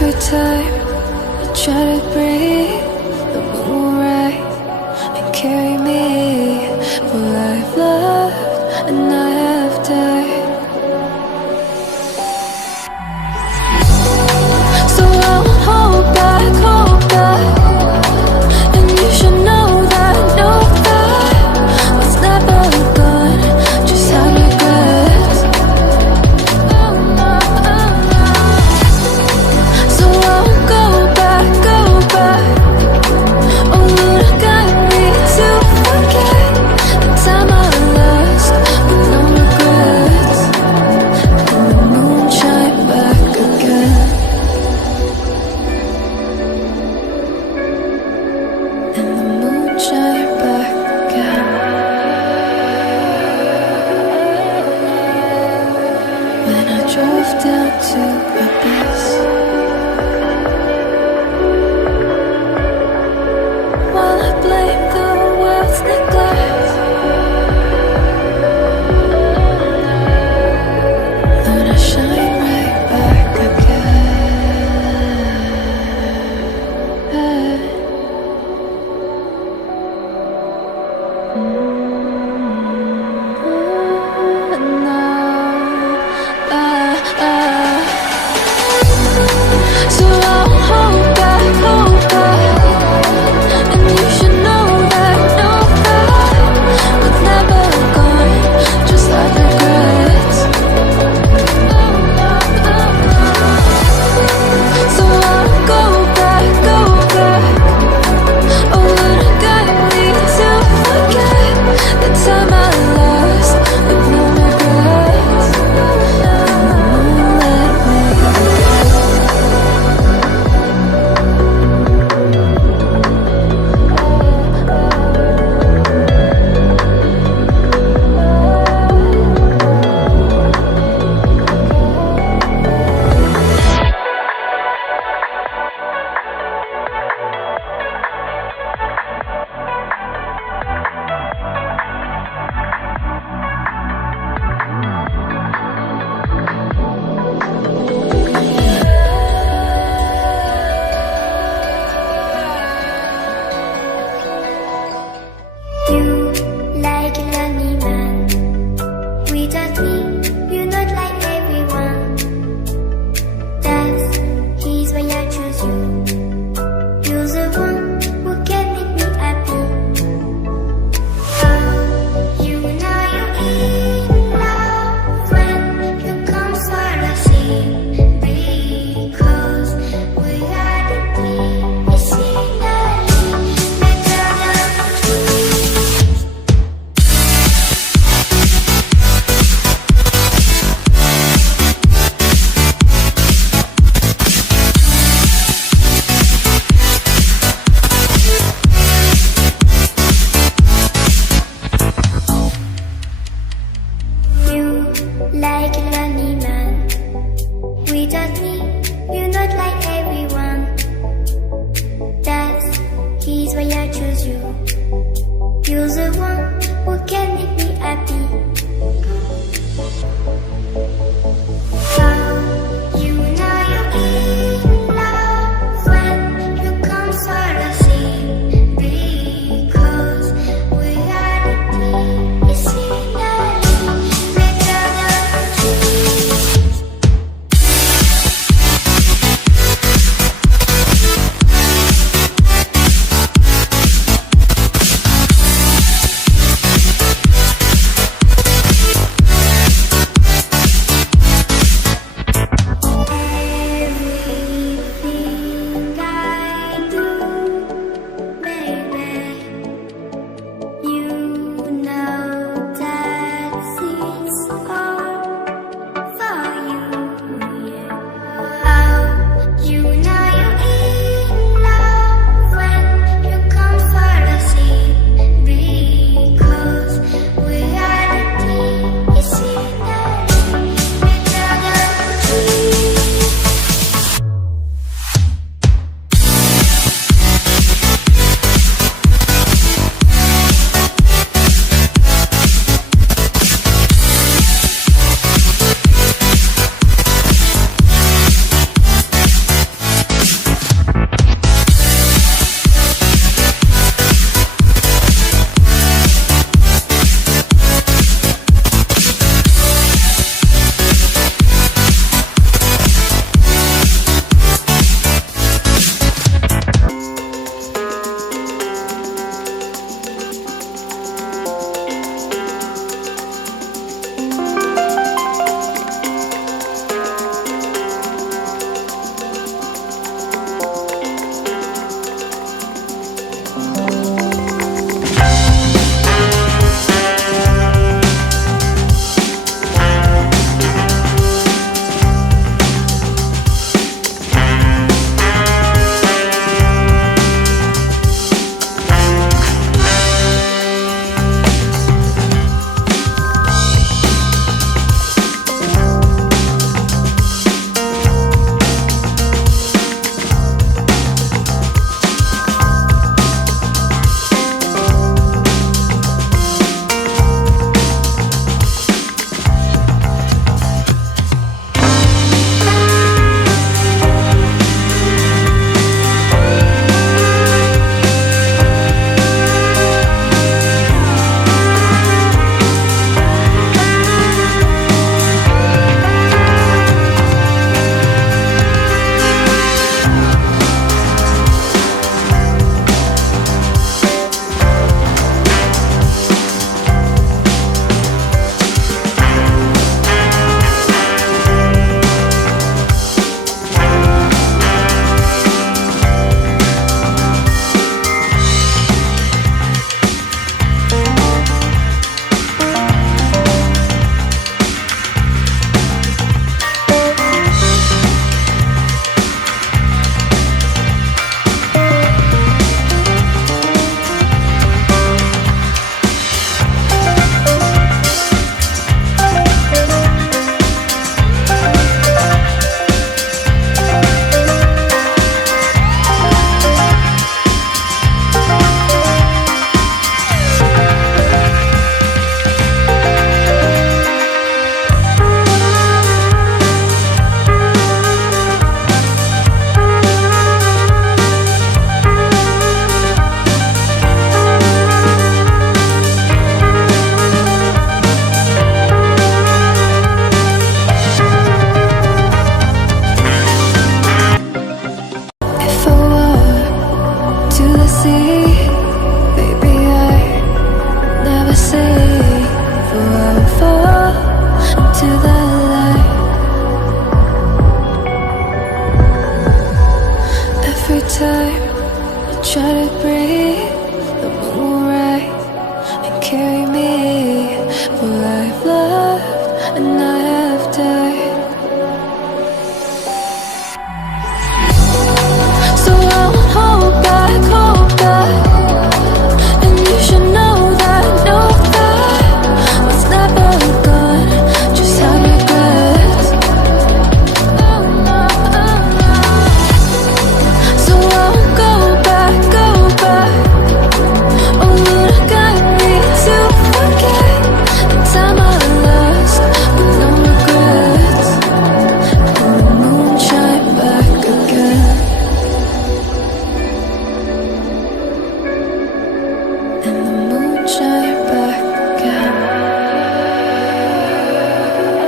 Every time I try to breathe, the moon will rise and carry me. For I've loved and I have died. So I'll hold back, and you should know that what's never gone just have regrets. So I'll go back. Oh, look at me to forget the time I lost with no regrets. And the moon shine back again. And the moon shine back again. When I drove down to abyss, while I blame the world's neglect, Lord, I shine right back again. So I'll hold back, and you should know that what's never gone just like regrets. So I'll go back. Oh, look at me to forget the time I lost with no regrets. And the moon let me time I try to breathe, the moon will rise and carry me. For I've loved and I have died. So I won't hold back, hold back. And you should know that what's never gone just have regrets. So I won't go back, go back. Oh, look at me to forget the time I lost with no regrets. And the moon shine back again. And the moon shine